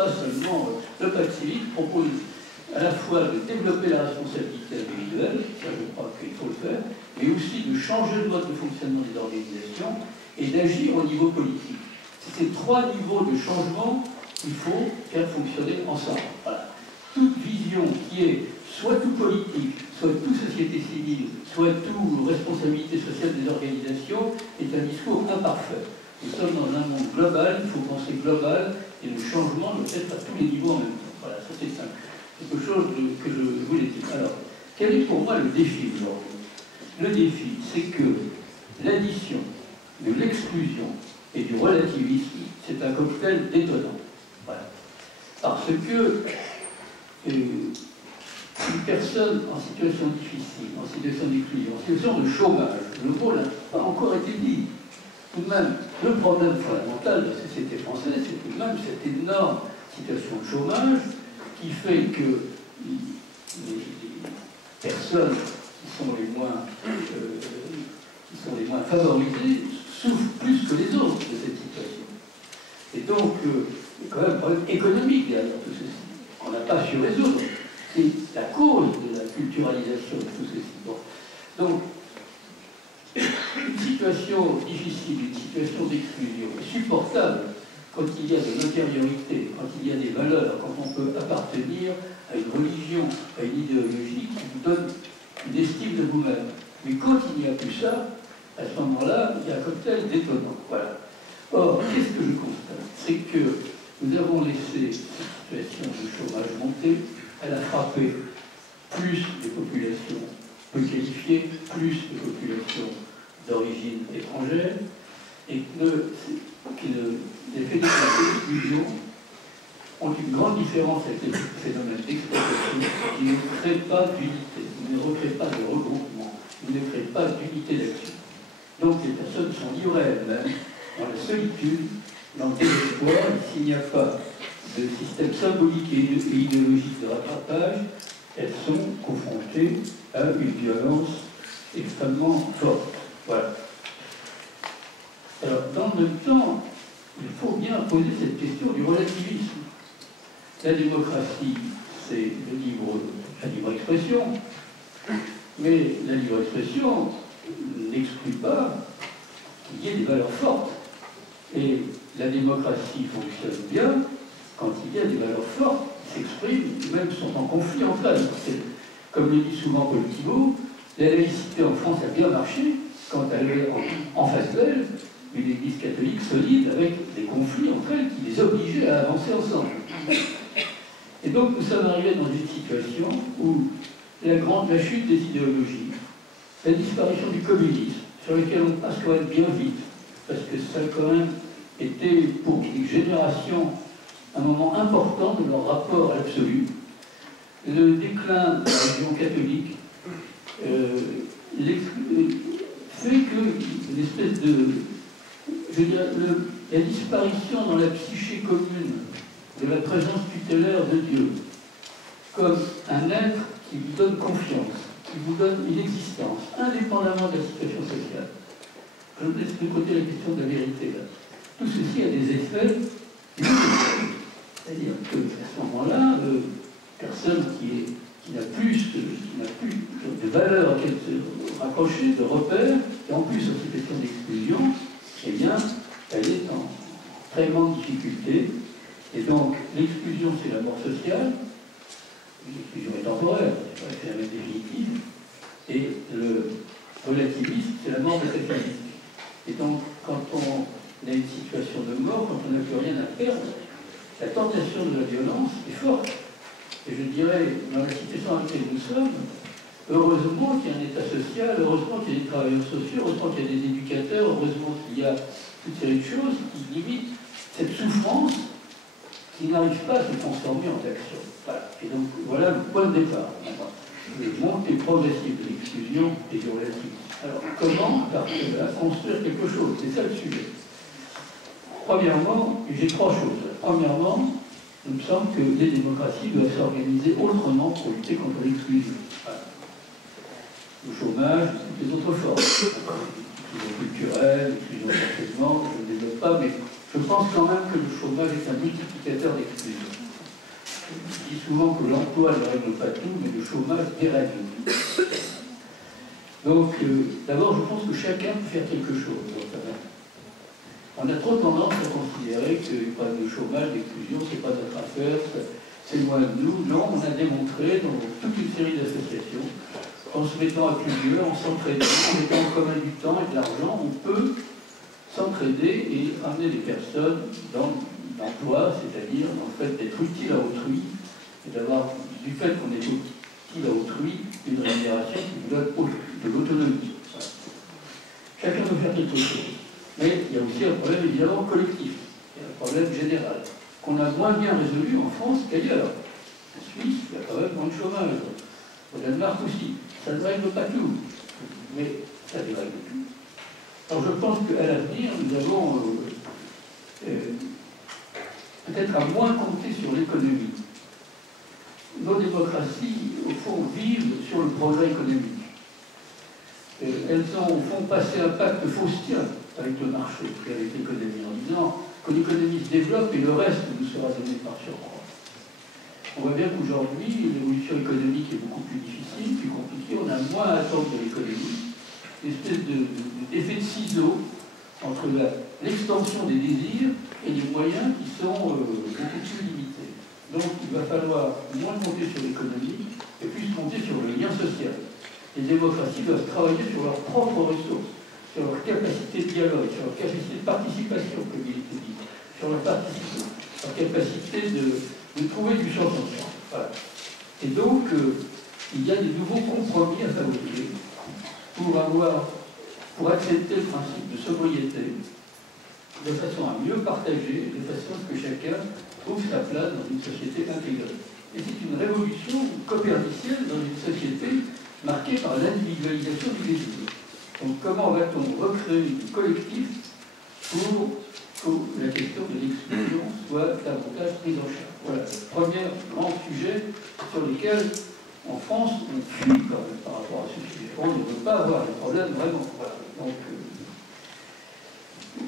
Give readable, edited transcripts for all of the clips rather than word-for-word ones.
pas seulement le pacte civique propose à la fois de développer la responsabilité individuelle, ça je crois qu'il faut le faire, mais aussi de changer le mode de fonctionnement des organisations et d'agir au niveau politique. C'est ces trois niveaux de changement qu'il faut faire fonctionner ensemble. Voilà. Toute vision qui est soit tout politique, soit tout société civile, soit tout responsabilité sociale des organisations est un discours imparfait. Nous sommes dans un monde global, il faut penser global, et le changement doit être à tous les niveaux en même temps. Voilà, ça c'est simple. Quelque chose que je voulais dire. Alors, quel est pour moi le défi aujourd'hui? Le défi, c'est que l'addition de l'exclusion et du relativisme, c'est un cocktail détonnant. Voilà. Parce que une personne en situation difficile, en situation d'exclusion, en situation de chômage, le mot n'a pas encore été dit. Tout de même, le problème fondamental de la société française, c'est tout de même cette énorme situation de chômage qui fait que les personnes qui sont les moins favorisées souffrent plus que les autres de cette situation. Et donc, il y a quand même un problème économique derrière tout ceci, qu'on n'a pas su résoudre. C'est la cause de la culturalisation de tout ceci. Bon. Donc, une situation difficile, une situation d'exclusion est supportable quand il y a de l'intériorité, quand il y a des valeurs, quand on peut appartenir à une religion, à une idéologie qui vous donne une estime de vous-même. Mais quand il n'y a plus ça, à ce moment-là, il y a un cocktail détonnant. Voilà. Or, qu'est-ce que je constate? C'est que nous avons laissé cette situation de chômage monter. Elle a frappé plus de populations peu qualifiées, plus de populations d'origine étrangère, et que les phénomènes d'exclusion ont une grande différence avec les phénomènes d'exploitation qui ne créent pas d'unité, qui ne recréent pas de regroupement, qui ne créent pas d'unité d'action. Donc les personnes sont livrées à elles-mêmes, dans la solitude, dans le désespoir, s'il n'y a pas de système symbolique et idéologique de rattrapage, elles sont confrontées à une violence extrêmement forte. Voilà. Alors, dans le même temps, il faut bien poser cette question du relativisme. La démocratie, c'est la libre expression, mais la libre expression n'exclut pas qu'il y ait des valeurs fortes. Et la démocratie fonctionne bien quand il y a des valeurs fortes qui s'expriment, même sont en conflit entre elles. Comme le dit souvent Paul Thibault, la laïcité en France a bien marché quand elle est en face d'elle une église catholique solide avec des conflits entre elles qui les obligeaient à avancer ensemble. Et donc nous sommes arrivés dans une situation où la chute des idéologies, la disparition du communisme, sur lequel on passe quand même bien vite, parce que ça a quand même été pour des générations un moment important de leur rapport à l'absolu. Le déclin de la religion catholique fait que une espèce de... Je veux dire, la disparition dans la psyché commune de la présence tutélaire de Dieu, comme un être qui vous donne confiance, qui vous donne une existence, indépendamment de la situation sociale. Je vous laisse de côté la question de la vérité. Là. Tout ceci a des effets. C'est-à-dire qu'à ce moment-là, personne qui n'a plus de valeur à laquelle se raccrocher, de repères, et en plus en situation d'exclusion, eh bien, elle est en très grande difficulté. Et donc, l'exclusion, c'est la mort sociale. L'exclusion est temporaire, c'est la même définitive. Et le relativisme, c'est la mort métaphysique. Et donc, quand on a une situation de mort, quand on n'a plus rien à perdre, la tentation de la violence est forte. Et je dirais, dans la situation dans laquelle nous sommes, heureusement qu'il y a un État social, heureusement qu'il y a des travailleurs sociaux, heureusement qu'il y a des éducateurs, heureusement qu'il y a toute série de choses qui limitent cette souffrance qui n'arrive pas à se transformer en action. Voilà. Et donc, voilà le point de départ. Le montée progressive de l'exclusion et du relativisme. Alors, comment, par là, construire quelque chose? C'est ça le sujet. Premièrement, j'ai trois choses. Premièrement, il me semble que les démocraties doivent s'organiser autrement pour lutter contre l'exclusion. Voilà. Le chômage, toutes les autres formes. L'exclusion culturelle, l'exclusion d'enseignement, je ne développe pas, mais Je pense quand même que le chômage est un multiplicateur d'exclusion. Je dis souvent que l'emploi ne règle pas tout, mais le chômage dérègle tout. Donc, d'abord, je pense que chacun peut faire quelque chose. On a trop tendance à considérer que le problème de chômage, d'exclusion, c'est pas notre affaire, c'est loin de nous. Non, on a démontré dans toute une série d'associations, en se mettant à plusieurs, en s'entraidant, en mettant en commun du temps et de l'argent, on peut s'entraider et amener des personnes dans l'emploi, c'est-à-dire dans le fait d'être utile à autrui, et d'avoir, du fait qu'on est utile à autrui, une rémunération qui nous donne de l'autonomie. Voilà. Chacun peut faire quelque chose. Mais il y a aussi un problème évidemment collectif, il y a un problème général, qu'on a moins bien résolu en France qu'ailleurs. En Suisse, il y a quand même moins de chômage. Au Danemark aussi. Ça ne règle pas tout, mais ça dérègle tout. Alors je pense qu'à l'avenir, nous avons peut-être à moins compter sur l'économie. Nos démocraties, au fond, vivent sur le progrès économique. Elles font passer un pacte faustien avec le marché et avec l'économie, en disant que l'économie se développe et le reste nous sera donné par surcroît. On voit bien qu'aujourd'hui, l'évolution économique est beaucoup plus difficile, plus compliquée, on a moins à attendre de l'économie, une espèce d'effet de ciseau entre l'extension des désirs et les moyens qui sont beaucoup plus limités. Donc il va falloir moins compter sur l'économie et plus compter sur le lien social. Les démocraties doivent travailler sur leurs propres ressources, sur leur capacité de dialogue, sur leur capacité de participation, comme il était dit, sur leur capacité de trouver du sens ensemble. Voilà. Et donc, il y a des nouveaux compromis à favoriser pour accepter le principe de sobriété, de façon à mieux partager, de façon à ce que chacun trouve sa place dans une société intégrée. Et c'est une révolution copernicienne dans une société marquée par l'individualisation du désir. Donc comment va-t-on recréer du collectif pour que la question de l'exclusion soit davantage prise en charge? Voilà, le premier grand sujet sur lequel, en France, on fuit quand même par rapport à ce sujet. On ne veut pas avoir des problèmes vraiment. Voilà. Donc,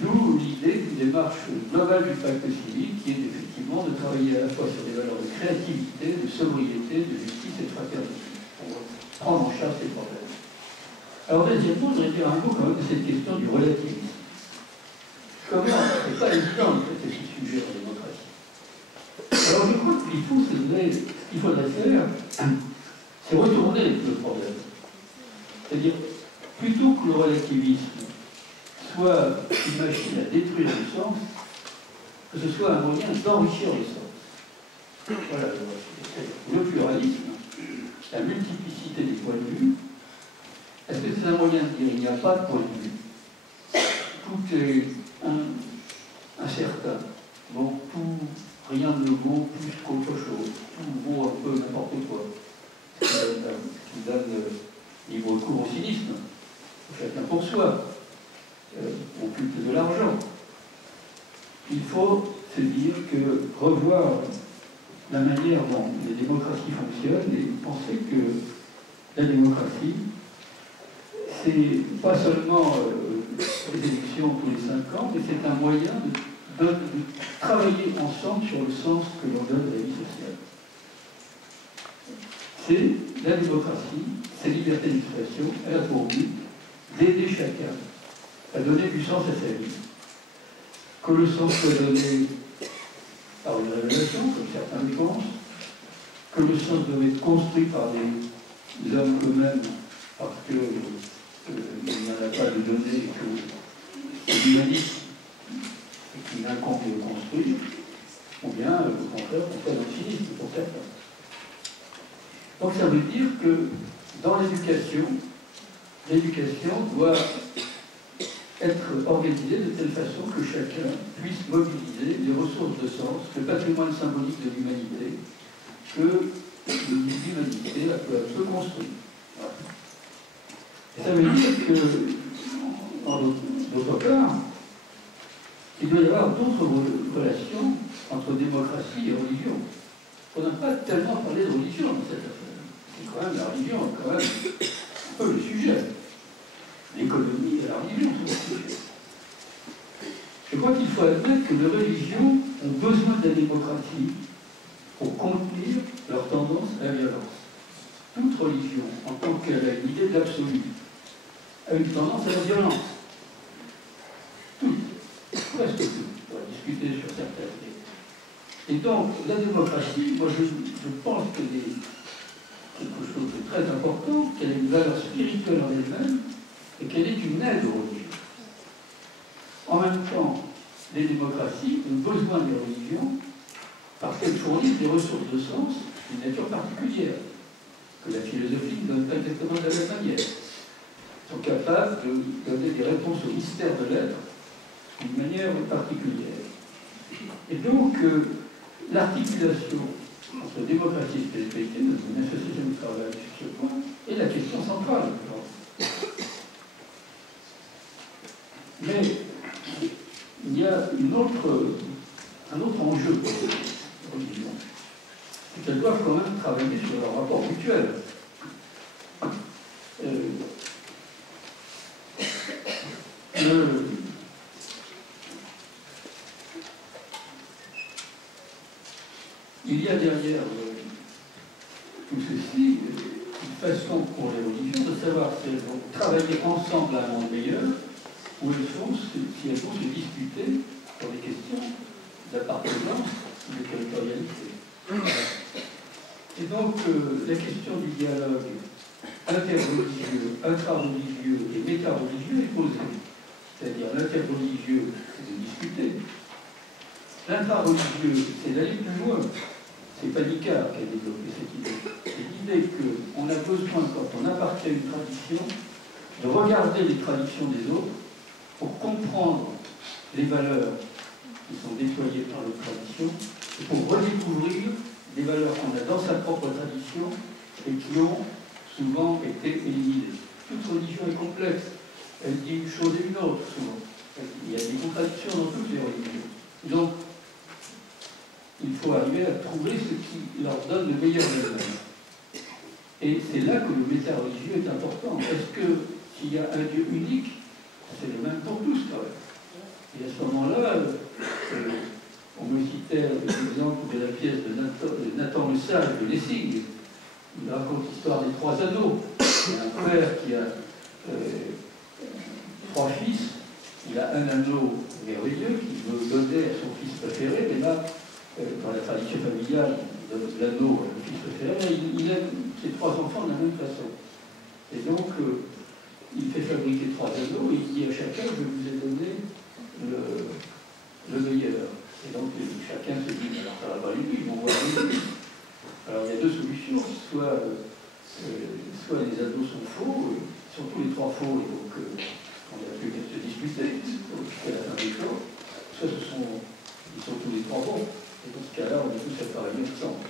d'où l'idée d'une démarche globale du pacte civil qui est effectivement de travailler à la fois sur des valeurs de créativité, de sobriété, de justice et de fraternité pour prendre en charge ces problèmes. Alors, deuxièmement, je voudrais dire un mot quand même de cette question du relativisme. Comment, c'est pas évident de traiter ce sujet en démocratie. Alors, je crois qu'il faudrait faire, c'est retourner le problème. C'est-à-dire, plutôt que le relativisme soit une machine à détruire le sens, que ce soit un moyen d'enrichir le sens. Voilà, le pluralisme, la multiplicité des points de vue. Est-ce que c'est un moyen de dire qu'il n'y a pas de point de vue? Tout est incertain. Donc rien ne vaut plus qu'autre chose. Tout vaut un peu n'importe quoi. Ce qui donne libre cours au cynisme. Chacun pour soi. Au culte de l'argent. Il faut se dire que revoir la manière dont les démocraties fonctionnent et penser que la démocratie, c'est pas seulement les élections tous les 5 ans, mais c'est un moyen de travailler ensemble sur le sens que l'on donne à la vie sociale. C'est la démocratie, c'est la liberté d'expression, elle a pour but d'aider chacun à donner du sens à sa vie. Que le sens soit donné par une révélation, comme certains le pensent, que le sens doit être construit par des hommes eux-mêmes, parce qu'il n'y en a pas de données, que c'est l'humanisme qui incombe de le construire, ou bien, au contraire, on fait un cynisme pour certains. Donc ça veut dire que dans l'éducation doit être organisée de telle façon que chacun puisse mobiliser les ressources de sens, le patrimoine symbolique de l'humanité, que l'humanité peut construire. Voilà. Et ça veut dire que, d'autre part, il doit y avoir d'autres relations entre démocratie et religion. On n'a pas tellement parlé de religion dans cette affaire. C'est quand même la religion, quand même un peu le sujet. L'économie et la religion sont le sujet. Je crois qu'il faut admettre que les religions ont besoin de la démocratie pour contenir leur tendance à la violence. Toute religion, en tant qu'elle a une idée de l'absolu, a une tendance à la violence. Toutes, presque toutes, on va discuter sur certaines. Et donc, la démocratie, moi je pense qu'elle est quelque chose de très important, qu'elle a une valeur spirituelle en elle-même, et qu'elle est une aide aux religions. En même temps, les démocraties ont besoin des religions parce qu'elles fournissent des ressources de sens d'une nature particulière, que la philosophie ne donne pas exactement de la même manière. Elles sont capables de donner des réponses au mystère de l'être d'une manière particulière. Et donc, l'articulation entre démocratie et spiritualité, dans une association de travail sur ce point, est la question centrale. Mais il y a un autre enjeu pour les religions, c'est qu'elles doivent quand même travailler sur leur rapport mutuel. Il y a derrière tout ceci une façon pour les religions de savoir si elles vont travailler ensemble à un monde meilleur, ou si elles vont se disputer sur des questions d'appartenance ou de territorialité. Et donc, la question du dialogue interreligieux, intra-religieux et méta-religieux est posée. C'est-à-dire, l'interreligieux, c'est de discuter. L'intra-religieux, c'est d'aller plus loin. C'est Panicard qui a développé cette idée. C'est l'idée qu'on a besoin, quand on appartient à une tradition, de regarder les traditions des autres pour comprendre les valeurs qui sont déployées par les traditions et pour redécouvrir des valeurs qu'on a dans sa propre tradition et qui ont souvent été éliminées. Toute religion est complexe. Elle dit une chose et une autre, souvent. Il y a des contradictions dans toutes les religions. Donc, il faut arriver à trouver ce qui leur donne le meilleur d'elles-mêmes. Et c'est là que le méta-religieux est important. Parce que s'il y a un Dieu unique, c'est le même pour tous, quand même. Et à ce moment-là, on me citait l'exemple de la pièce de Nathan le Sage de Lessing. Il raconte l'histoire des trois anneaux. Il y a un père qui a trois fils. Il a un anneau merveilleux qu'il veut donner à son fils préféré, mais là, dans la tradition familiale, il donne l'anneau à son fils préféré, il aime ses trois enfants de la même façon. Et donc, il fait fabriquer trois anneaux et il dit à chacun, je vous ai donné le meilleur. Et donc, chacun se dit, alors ça va pas lui, ils vont voir lui. Alors, il y a deux solutions. Soit les anneaux sont faux, ils sont tous les trois faux, et donc on n'a plus qu'à se disputer jusqu'à la fin des temps. Soit ils sont tous les trois bons. Et dans ce cas-là, on est tous à travailler ensemble.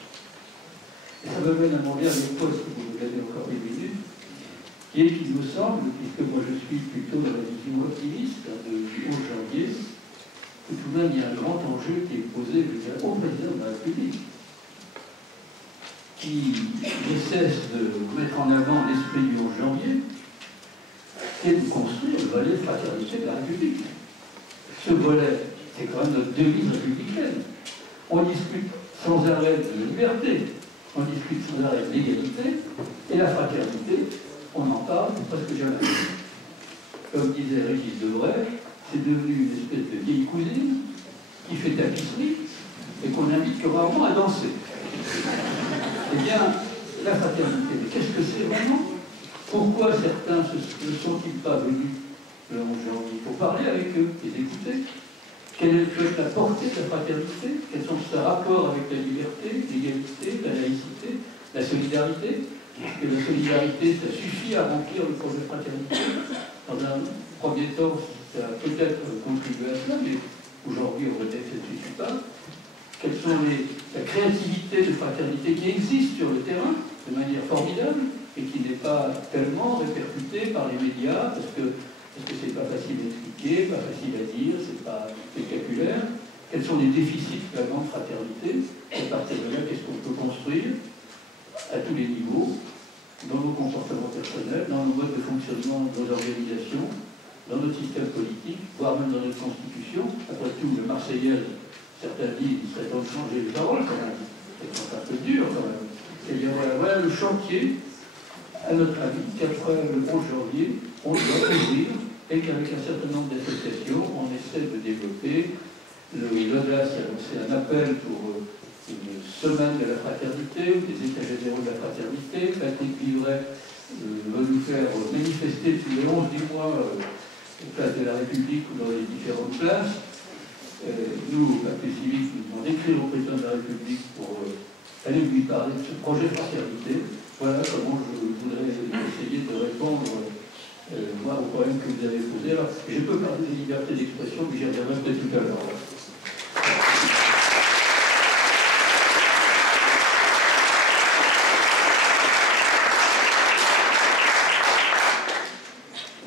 Et ça me mène à mon dernier point, si vous me donnez encore une minute, qui est qu'il me semble, puisque moi je suis plutôt dans la vision optimiste du 11 janvier, que tout de même il y a un grand enjeu qui est posé, je dirais, au président de la République, qui ne cesse de mettre en avant l'esprit du 11 janvier, c'est de construire le volet fraternité de la République. Ce volet, c'est quand même notre devise républicaine. On discute sans arrêt de la liberté, on discute sans arrêt de l'égalité, et la fraternité, on en parle presque jamais. Comme disait Régis Debray, c'est devenu une espèce de vieille cousine qui fait tapisserie et qu'on invite que rarement à danser. Eh bien, la fraternité, mais qu'est-ce que c'est vraiment? Pourquoi certains ne sont-ils pas venus le 11 janvier pour parler avec eux, les écouter? Quelle peut être la portée de la fraternité? Quels sont ses rapports avec la liberté, l'égalité, la laïcité, la solidarité? Est-ce que la solidarité, ça suffit à remplir le projet de fraternité? Dans un premier temps, ça a peut-être contribué à cela, mais aujourd'hui, on va dire que ça ne suffit pas. Quelle sont la créativité de fraternité qui existe sur le terrain de manière formidable et qui n'est pas tellement répercutée par les médias parce que c'est pas facile à expliquer, pas facile à dire, c'est pas spectaculaire. Quels sont les déficits de la grande fraternité? Et à partir de là, qu'est-ce qu'on peut construire à tous les niveaux, dans nos comportements personnels, dans nos modes de fonctionnement de nos organisations, dans notre système politique, voire même dans notre constitution. Après tout, le Marseillaise, certains disent qu'il serait temps de changer les paroles quand même. C'est un peu dur quand même. Et bien voilà le chantier, à notre avis, qu'après le 11 janvier, on doit ouvrir et qu'avec un certain nombre d'associations, on essaie de développer. L'ODAS a lancé un appel pour une semaine de la fraternité, des états généraux de la fraternité. Patrick Vivray va nous faire manifester tous les 11 du mois place de la République ou dans les différentes places. Nous, Patrick Civique, nous demandons d'écrire au président de la République pour aller lui parler de ce projet de fraternité. Voilà comment je voudrais essayer de répondre moi, au problème que vous avez posé. Alors, je peux parler des libertés d'expression, mais j'y reviendrai peut-être tout à l'heure.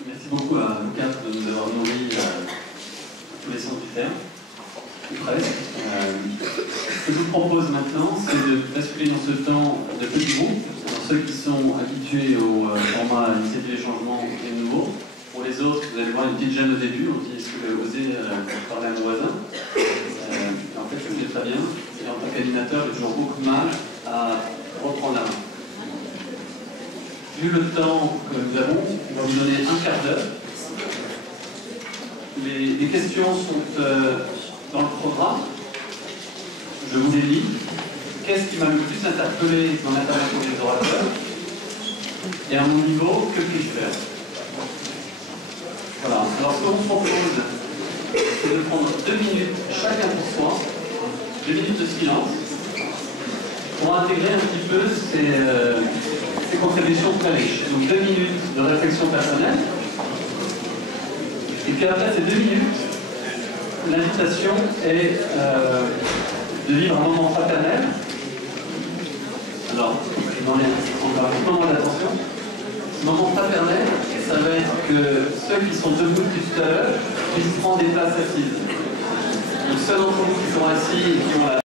Merci beaucoup à vous quatre de nous avoir nourri tous les sens du terme, ou presque. Ce que je vous propose maintenant, c'est de basculer dans ce temps de petits groupes. Alors, ceux qui sont habitués au format initiative et changement et nouveau. Pour les autres, vous allez voir une petite gêne au début, on dit est-ce que vous osez parler à mon voisin. En fait, je le fais très bien. Et en tant qu'animateur, j'ai toujours beaucoup de mal à reprendre la main. Vu le temps que nous avons, on va vous donner un quart d'heure. Les questions sont dans le programme. Je vous les lis. Qu'est-ce qui m'a le plus interpellé dans l'intervention des orateurs? Et à mon niveau, que puis-je faire? Voilà. Alors, ce qu'on vous propose, c'est de prendre 2 minutes chacun pour soi, 2 minutes de silence, pour intégrer un petit peu ces contributions très riches. Donc 2 minutes de réflexion personnelle. Et puis après ces 2 minutes, l'invitation est de vivre un moment fraternel. Alors, on va un moment d'attention. Ce moment fraternel, ça va être que ceux qui sont debout depuis tout à l'heure puissent prendre des places assises. Donc ceux d'entre vous qui sont assis et qui ont la